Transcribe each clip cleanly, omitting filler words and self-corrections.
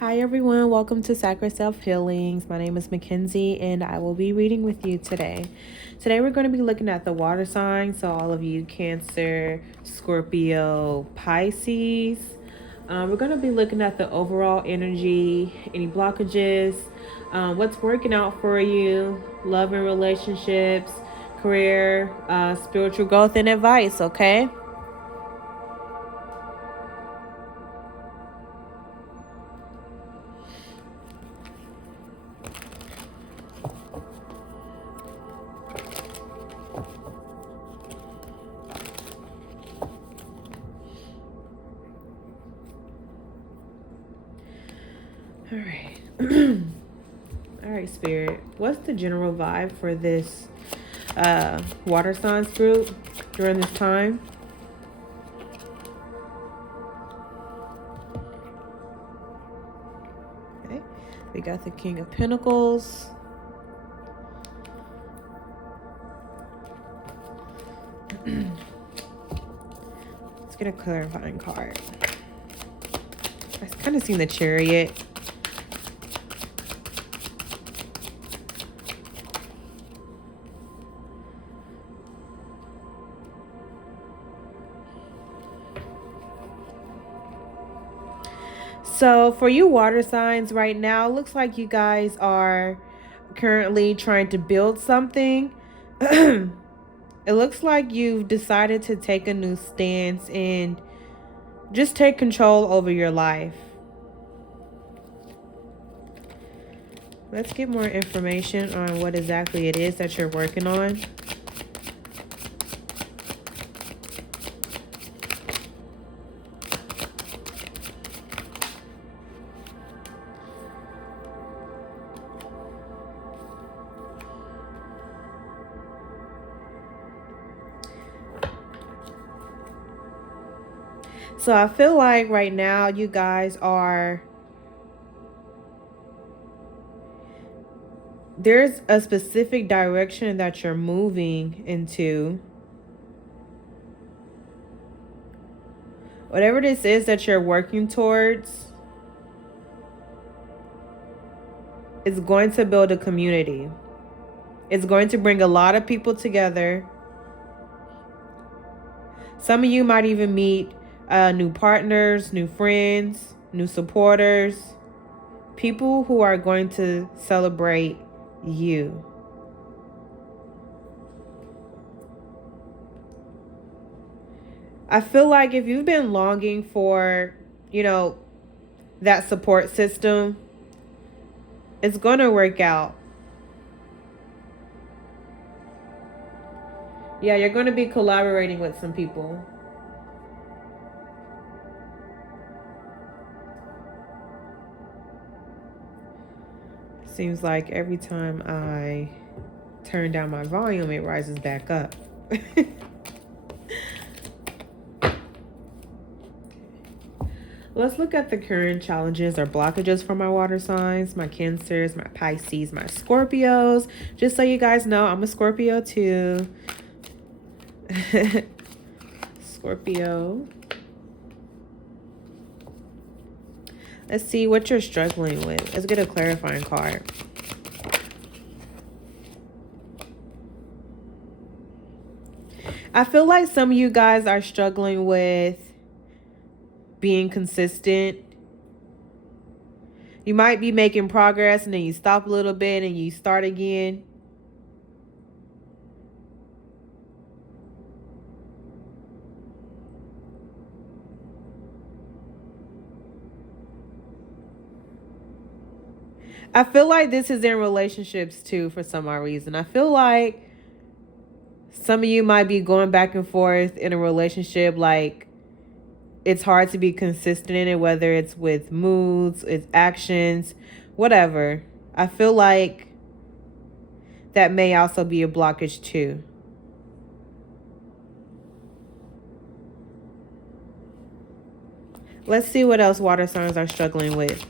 Hi everyone, welcome to Sacred Self Healings. My name is Mackenzie and I will be reading with you today. Today we're going to be looking at the water signs, so all of you Cancer, Scorpio, Pisces. We're going to be looking at the overall energy, any blockages, what's working out for you, love and relationships, career, spiritual growth, and advice, okay? All right. All right, Spirit. What's the general vibe for this water signs group during this time? Okay. We got the King of Pentacles. Let's get a clarifying card. I kind of seen the Chariot. So for you water signs right now, looks like you guys are currently trying to build something. It looks like you've decided to take a new stance and just take control over your life. Let's get more information on what exactly it is that you're working on. So I feel like right now you guys are... There's a specific direction that you're moving into. Whatever this is that you're working towards, it's going to build a community. It's going to bring a lot of people together. Some of you might even meet new partners, new friends, new supporters, people who are going to celebrate you. I feel like if you've been longing for, that support system, it's going to work out. Yeah, you're going to be collaborating with some people. Seems like every time I turn down my volume, it rises back up. Let's look at the current challenges or blockages for my water signs, my Cancers, my Pisces, my Scorpios. Just so you guys know, I'm a Scorpio too. Scorpio. Let's see what you're struggling with. Let's get a clarifying card. I feel like some of you guys are struggling with being consistent. You might be making progress and then you stop a little bit and you start again. I feel like this is in relationships too for some odd reason. I feel like some of you might be going back and forth in a relationship. Like, it's hard to be consistent in it, whether it's with moods, it's actions, whatever. I feel like that may also be a blockage too. Let's see what else water signs are struggling with.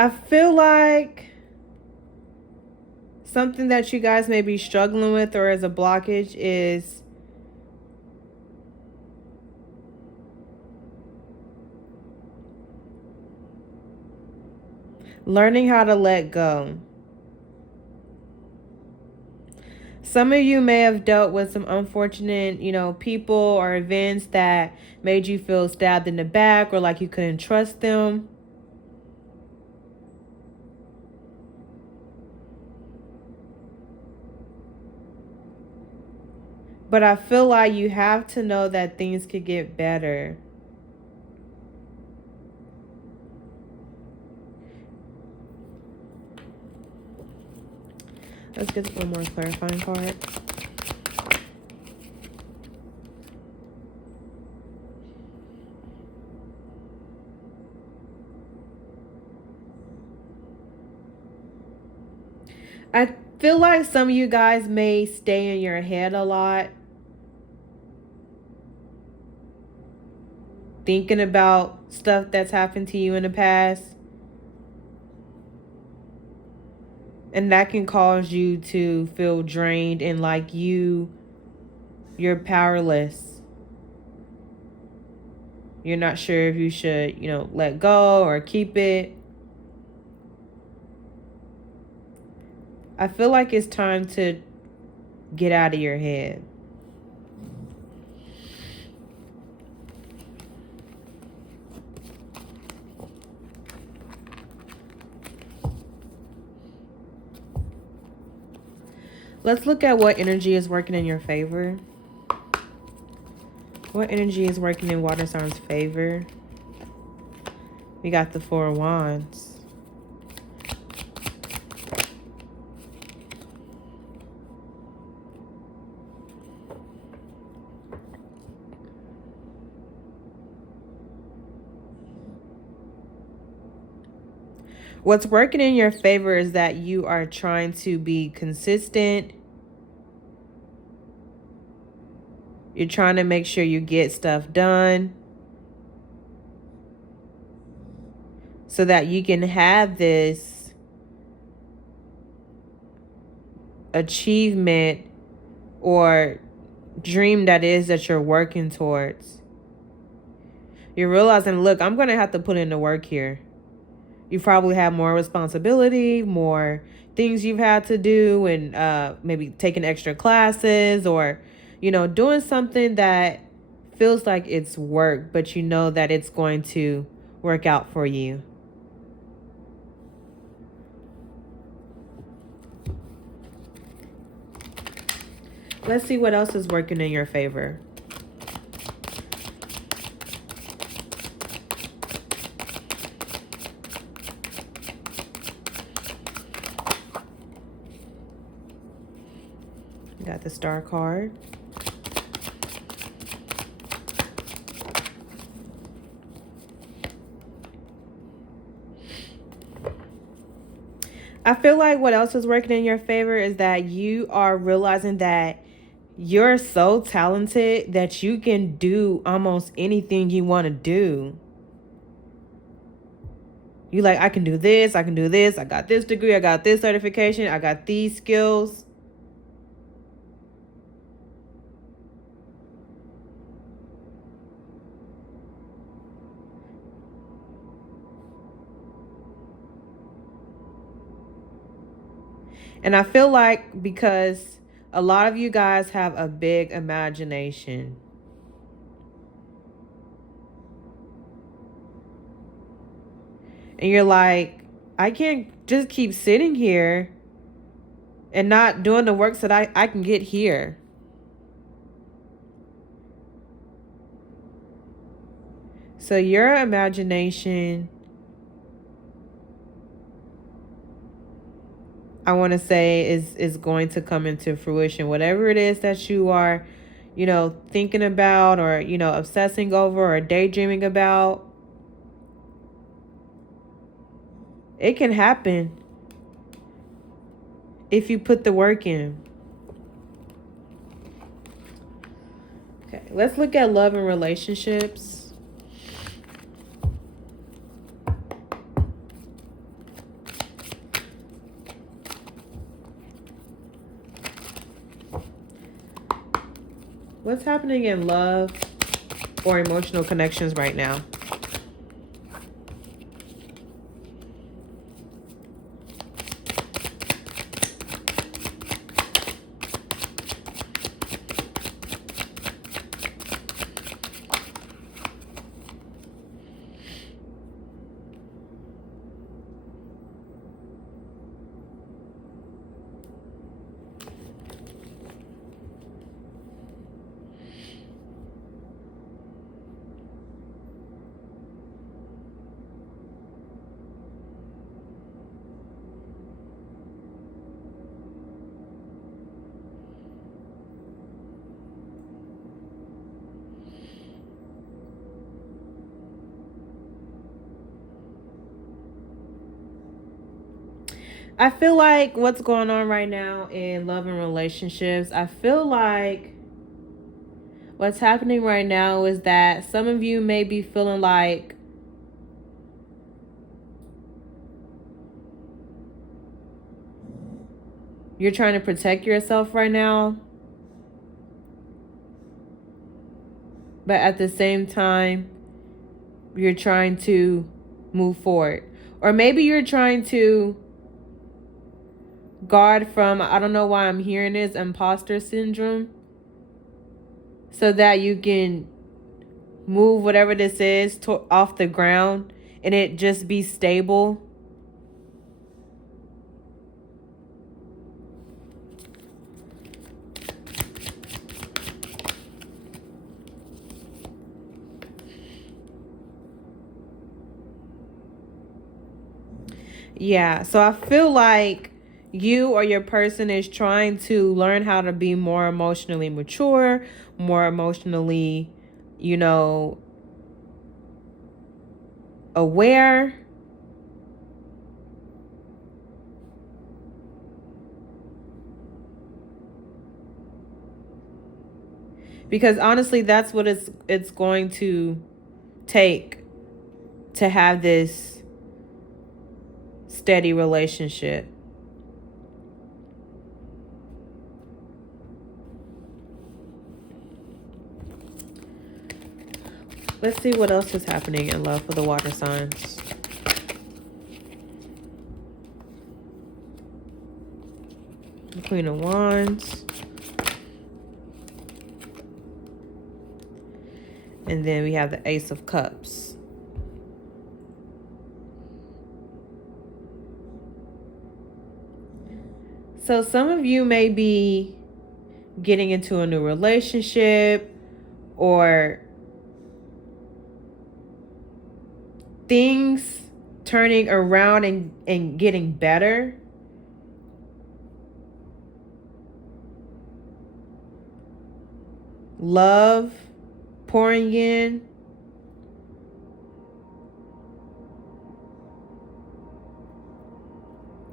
I feel like something that you guys may be struggling with or as a blockage is learning how to let go. Some of you may have dealt with some unfortunate, people or events that made you feel stabbed in the back or like you couldn't trust them. But I feel like you have to know that things could get better. Let's get one more clarifying card. I feel like some of you guys may stay in your head a lot, thinking about stuff that's happened to you in the past. And that can cause you to feel drained and like you're powerless. You're not sure if you should, let go or keep it. I feel like it's time to get out of your head. Let's look at what energy is working in your favor. What energy is working in water sign's favor? We got the Four of Wands. What's working in your favor is that you are trying to be consistent. You're trying to make sure you get stuff done so that you can have this achievement or dream that you're working towards. You're realizing, look, I'm going to have to put in the work here. You probably have more responsibility, more things you've had to do, and maybe taking extra classes or, doing something that feels like it's work, but you know that it's going to work out for you. Let's see what else is working in your favor. Got the Star card. I feel like what else is working in your favor is that you are realizing that you're so talented that you can do almost anything you want to do. You like, I can do this, I can do this, I got this degree, I got this certification, I got these skills. And I feel like because a lot of you guys have a big imagination. And you're like, I can't just keep sitting here and not doing the work so that I can get here. So your imagination, I want to say, is going to come into fruition. Whatever it is that you are, thinking about or, obsessing over or daydreaming about, it can happen if you put the work in. Okay, let's look at love and relationships. What's happening in love or emotional connections right now? I feel like what's going on right now in love and relationships, I feel like what's happening right now is that some of you may be feeling like you're trying to protect yourself right now, but at the same time, you're trying to move forward. Or maybe you're trying to guard from, I don't know why I'm hearing this, imposter syndrome, so that you can move whatever this is off the ground and it just be stable. Yeah, so I feel like you or your person is trying to learn how to be more emotionally mature, more emotionally, aware. Because honestly, that's what it's going to take to have this steady relationship. Let's see what else is happening in love for the water signs. The Queen of Wands. And then we have the Ace of Cups. So some of you may be getting into a new relationship, or things turning around and getting better. Love pouring in.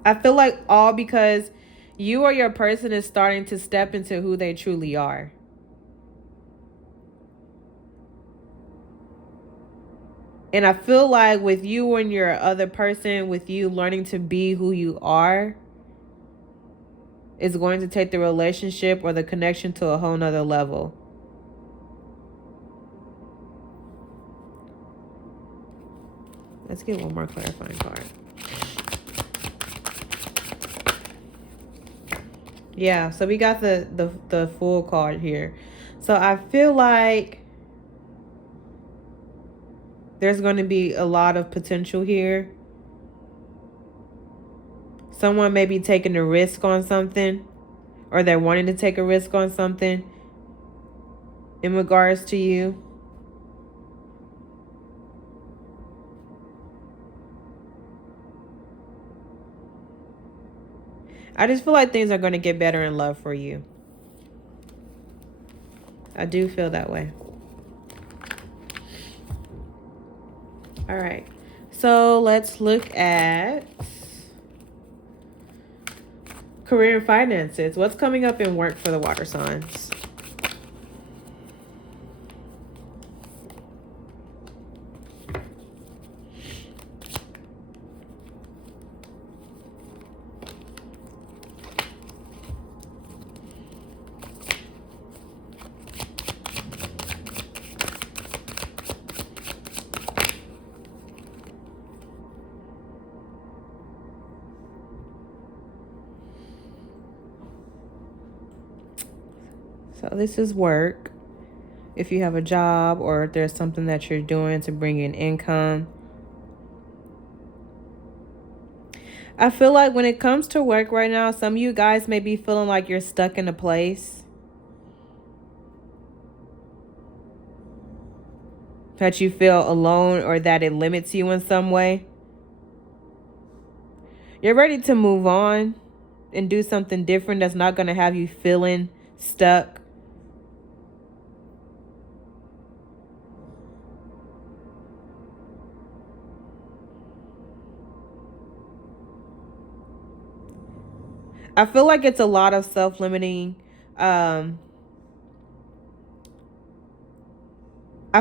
I feel like all because you or your person is starting to step into who they truly are. And I feel like with you and your other person, with you learning to be who you are, is going to take the relationship or the connection to a whole nother level. Let's get one more clarifying card. Yeah, so we got the full card here. So I feel like there's going to be a lot of potential here. Someone may be taking a risk on something, or they're wanting to take a risk on something in regards to you. I just feel like things are going to get better in love for you. I do feel that way. All right. So let's look at career and finances. What's coming up in work for the water signs? So this is work. If you have a job or if there's something that you're doing to bring in income. I feel like when it comes to work right now, some of you guys may be feeling like you're stuck in a place that you feel alone or that it limits you in some way. You're ready to move on and do something different that's not going to have you feeling stuck. I feel like it's a lot of self-limiting. I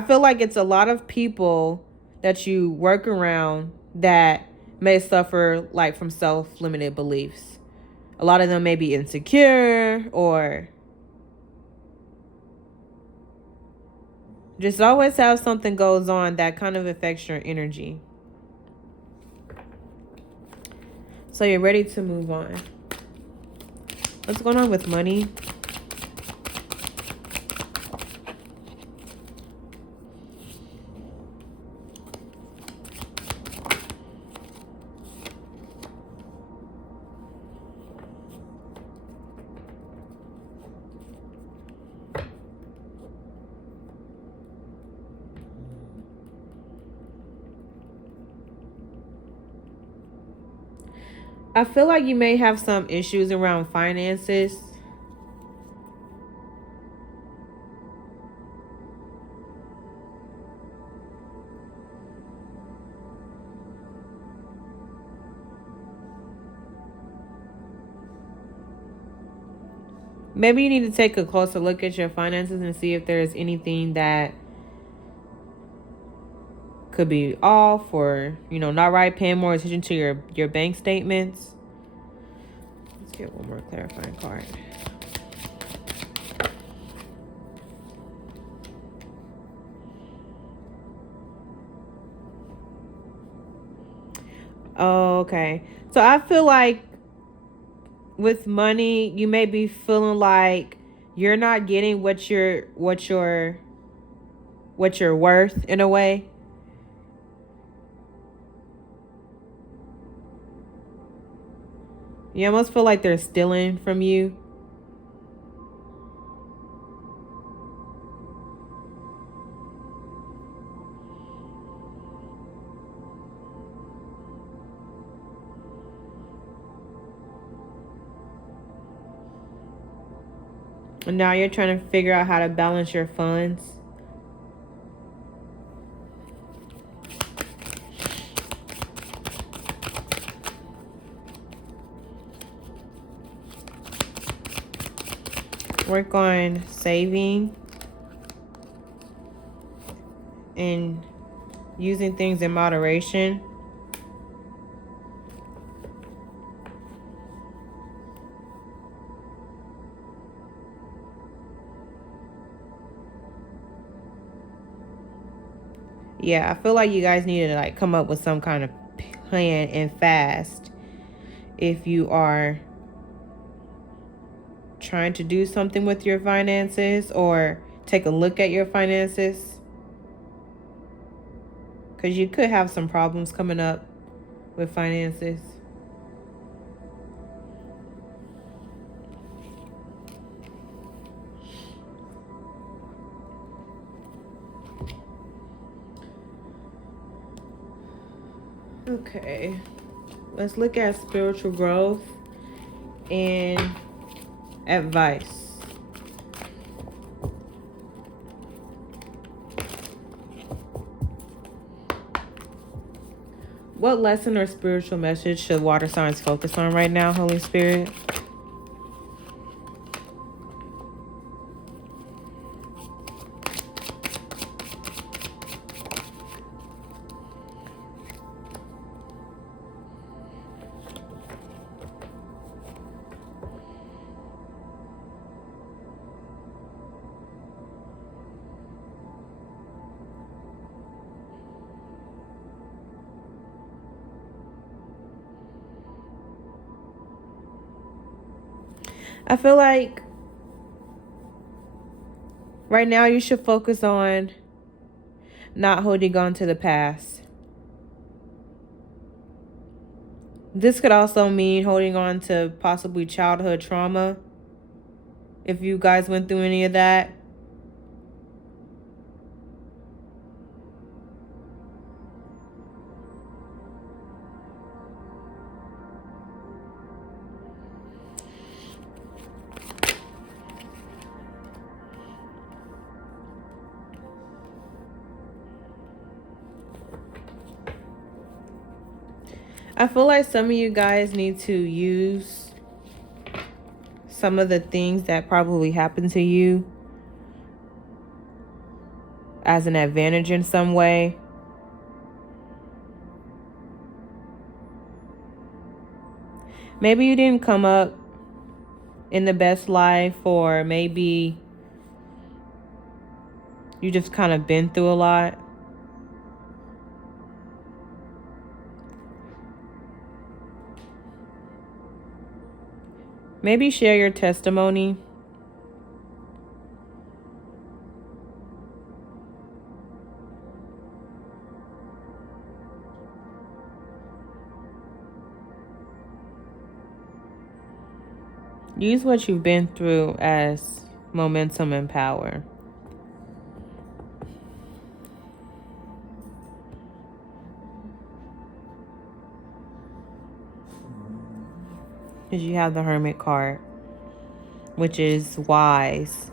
feel like it's a lot of people that you work around that may suffer like from self-limited beliefs. A lot of them may be insecure or just always have something goes on that kind of affects your energy. So you're ready to move on. What's going on with money? I feel like you may have some issues around finances. Maybe you need to take a closer look at your finances and see if there's anything that could be off or, not right, paying more attention to your bank statements. Let's get one more clarifying card. Okay. So I feel like with money, you may be feeling like you're not getting what you're worth in a way. You almost feel like they're stealing from you. And now you're trying to figure out how to balance your funds. Work on saving and using things in moderation. Yeah, I feel like you guys need to come up with some kind of plan and fast if you are trying to do something with your finances or take a look at your finances, because you could have some problems coming up with finances. Okay, let's look at spiritual growth and advice. What lesson or spiritual message should water signs focus on right now, Holy Spirit? I feel like Right now, you should focus on not holding on to the past. This could also mean holding on to possibly childhood trauma. If you guys went through any of that. I feel like some of you guys need to use some of the things that probably happened to you as an advantage in some way. Maybe you didn't come up in the best life, or maybe you just kind of been through a lot. Maybe share your testimony. Use what you've been through as momentum and power. Because you have the Hermit card, which is wise.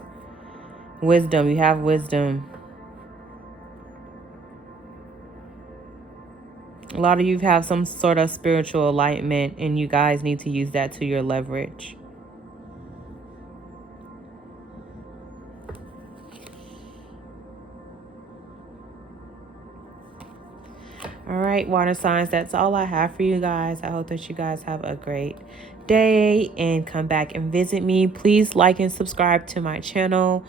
Wisdom. You have wisdom. A lot of you have some sort of spiritual enlightenment, and you guys need to use that to your leverage. All right, water signs, that's all I have for you guys. I hope that you guys have a great day and come back and visit me. Please like and subscribe to my channel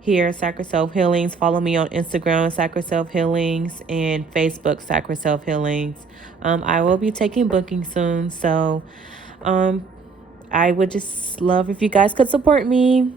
here, Sacred Self Healings. Follow me on Instagram, Sacred Self Healings, and Facebook, Sacred Self Healings. I will be taking booking soon, so I would just love if you guys could support me.